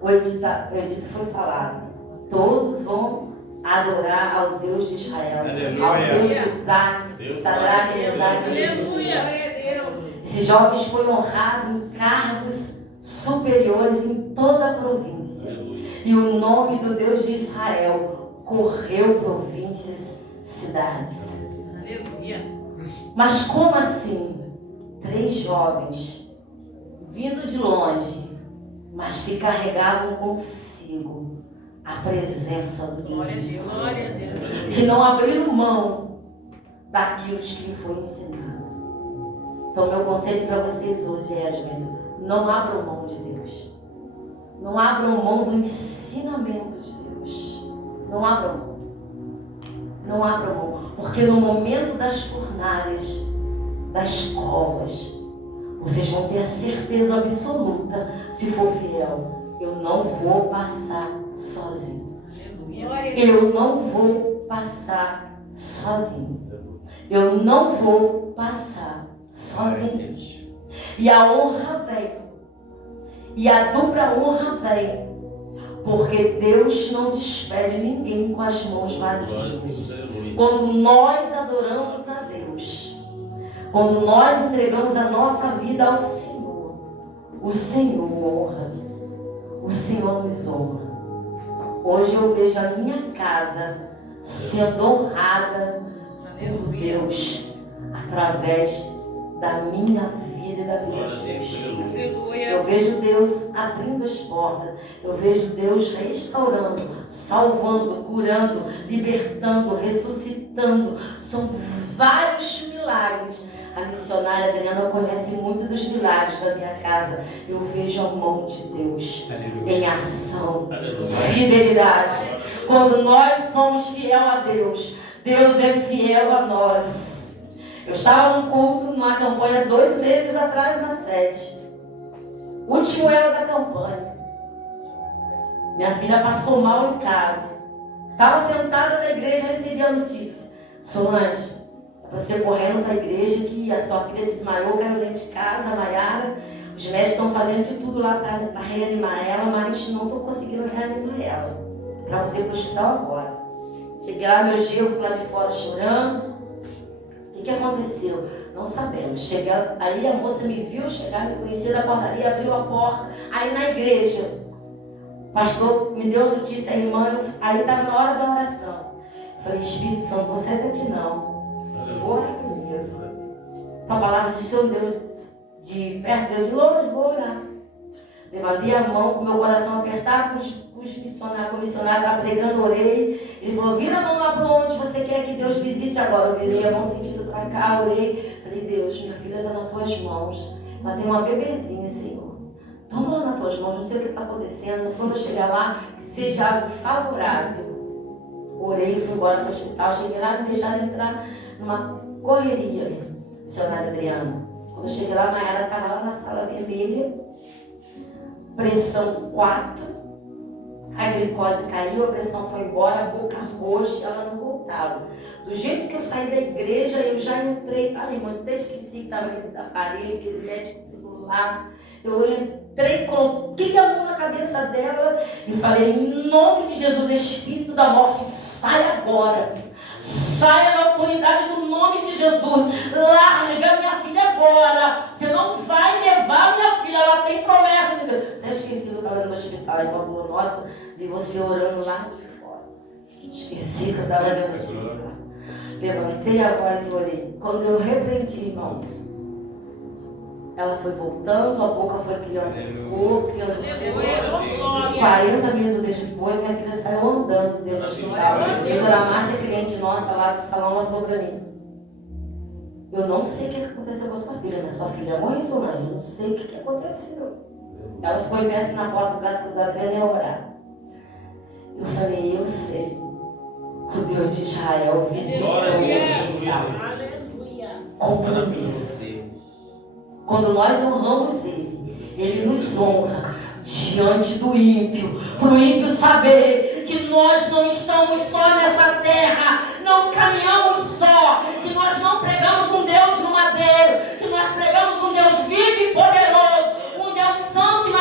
o edito foi falado. Todos vão adorar ao Deus de Israel, ao Deus de Isaac, Sadraque, Mesaque e Abednego. Esses jovens foram honrados em cargos superiores em toda a província. E o nome do Deus de Israel correu províncias, cidades. Aleluia. Mas como assim? 3 jovens, vindo de longe, mas que carregavam consigo a presença do Deus de Israel, que não abriram mão daquilo que lhe foi ensinado. Então, meu conselho para vocês hoje é, não abram mão de Deus. Não abram mão do ensinamento de Deus. Não abram mão. Não abram mão. Porque no momento das fornalhas, das covas, vocês vão ter a certeza absoluta, se for fiel, eu não vou passar sozinho. Eu não vou passar sozinho. Eu não vou passar sozinho. E a honra vem. E a dupla honra vem. Porque Deus não despede ninguém com as mãos vazias. Quando nós adoramos a Deus, quando nós entregamos a nossa vida ao Senhor, o Senhor honra. O Senhor nos honra. Hoje eu vejo a minha casa sendo honrada por Deus através da minha vida e da vida dos meus filhos. Eu vejo Deus abrindo as portas. Eu vejo Deus restaurando, salvando, curando, libertando, ressuscitando. São vários milagres. A missionária Adriana conhece muito dos milagres da minha casa. Eu vejo a mão de Deus em ação, fidelidade. Quando nós somos fiel a Deus, Deus é fiel a nós. Eu estava num culto, numa campanha 2 meses atrás na sede. Último ano da campanha. Minha filha passou mal em casa. Estava sentada na igreja e recebi a notícia. Solange, é você correndo para a igreja que a sua filha desmaiou, caiu dentro de casa, a Maiara. Os médicos estão fazendo de tudo lá para reanimar ela, mas não estou conseguindo reanimar ela. Para você ir para o hospital agora. Cheguei lá, meu genro lá de fora chorando. O que aconteceu? Não sabemos. Cheguei, aí a moça me viu chegar, me conhecia da portaria, abriu a porta. Aí na igreja, o pastor me deu a notícia, a irmã, aí estava na hora da oração. Falei, Espírito Santo, não sai daqui não. Eu vou orar primeiro. A palavra de Senhor Deus, de perto, Deus de longe, vou orar. Levantei a mão com meu coração apertado, com os missionários, com o missionário lá pregando, orei. Ele falou, vira a mão lá para onde você quer que Deus visite agora. Eu virei a mão sentindo para cá, orei. Falei, Deus, minha filha está nas suas mãos. Ela tem uma bebezinha, Senhor. Toma ela nas tuas mãos, não sei o que está acontecendo, mas quando eu chegar lá, que seja algo favorável. Orei, fui embora para o hospital, cheguei lá e me deixaram entrar numa correria, missionária Adriana. Quando eu cheguei lá, a Maiara estava lá na sala vermelha, pressão 4, a glicose caiu, a pressão foi embora, a boca roxa, e ela não voltava. Do jeito que eu saí da igreja, eu já entrei, ai, mas até esqueci que estava aqueles aparelhos, aqueles médicos tudo lá. Eu entrei, coloquei a mão na cabeça dela e falei, em nome de Jesus, Espírito da morte, sai agora. Saia na autoridade do nome de Jesus. Larga minha filha agora. Você não vai levar minha filha. Ela tem promessa de Deus. Até esqueci do estava no hospital. E falou, nossa, vi você orando lá de fora. Esqueci que eu estava dentro do hospital. Levantei a voz e orei. Quando eu repreendi, irmãos, ela foi voltando, a boca foi criando cor, criando cor. 40 minutos depois, minha filha saiu andando dentro do hospital. A doutora Márcia, cliente nossa lá do salão, ela falou para mim, eu não sei o que aconteceu com a sua filha, mas sua filha morreu, Solange, eu não sei o que aconteceu. Ela ficou em pé assim na porta, braço cruzado, vendo orar. Eu falei, eu sei. O Deus de Israel visitou o hospital. Compromisso. Quando nós honramos Ele nos honra diante do ímpio. Para o ímpio saber que nós não estamos só nessa terra, não caminhamos só, que nós não pregamos um Deus no madeiro, que nós pregamos um Deus vivo e poderoso, um Deus santo e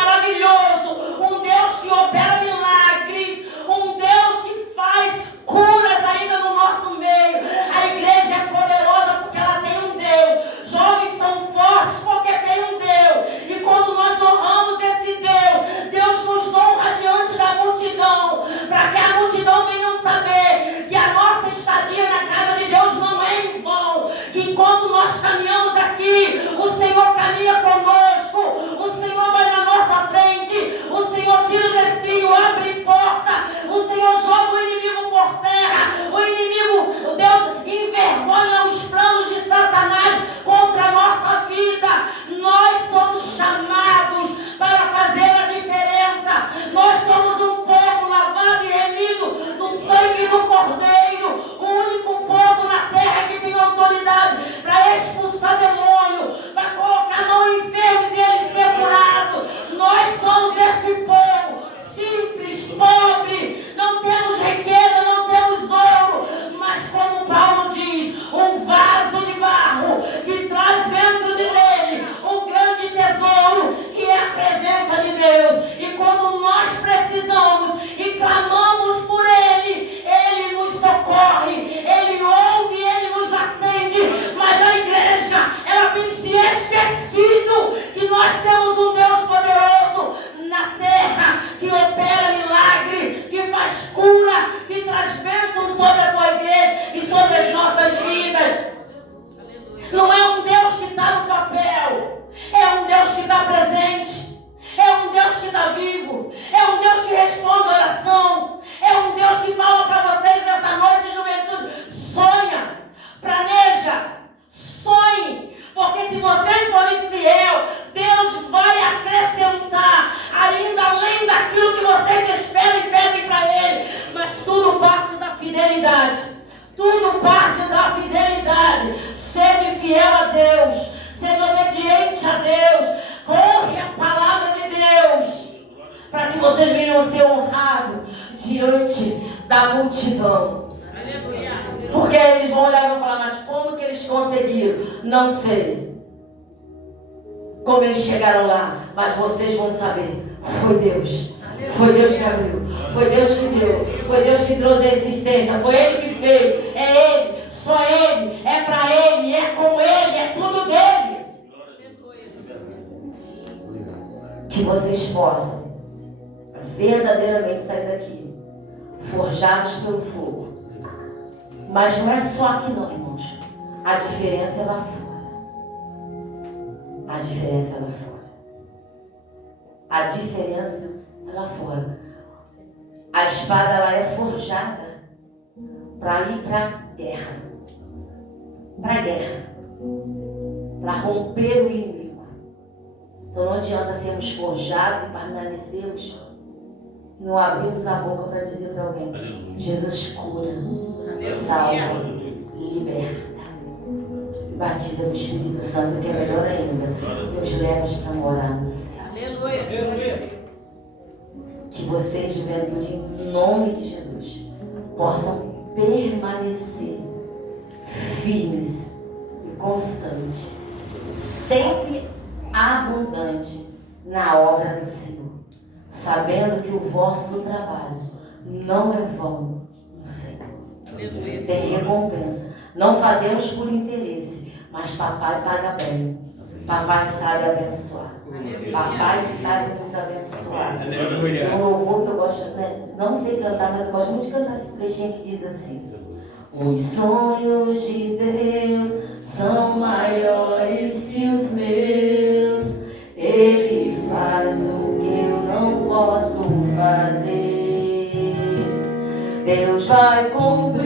diante da multidão. Aleluia. Porque eles vão olhar e vão falar, mas como que eles conseguiram? Não sei. Como eles chegaram lá, mas vocês vão saber. Foi Deus. Foi Deus que abriu. Foi Deus que deu. Foi Deus que trouxe a existência. Foi Ele que fez. É Ele. Só Ele. É pra Ele. É com Ele. É tudo dele. Que vocês possam verdadeiramente sair daqui forjados pelo fogo. Mas não é só aqui não, irmãos. A diferença é lá fora. A diferença é lá fora. A diferença é lá fora. A espada ela é forjada para ir para a guerra. Para a guerra. Para romper o inimigo. Então não adianta sermos forjados e permanecermos, não abrirmos a boca para dizer para alguém: Jesus cura, salva, liberta. Batiza no Espírito Santo, que é melhor ainda. Nos leva para morar no céu. Aleluia. Que vocês, juventude, em nome de Jesus, possam permanecer firmes e constantes, sempre abundante na obra do Senhor, sabendo que o vosso trabalho não é vão no Senhor. Tem recompensa. Não fazemos por interesse, mas papai paga bem. Papai sabe abençoar. Papai sabe nos abençoar. É um louvor que eu gosto, né? Não sei cantar, mas eu gosto muito de cantar esse trechinho que diz assim: os sonhos de Deus são maiores que os meus. Ele faz o que eu não posso fazer. Deus vai cumprir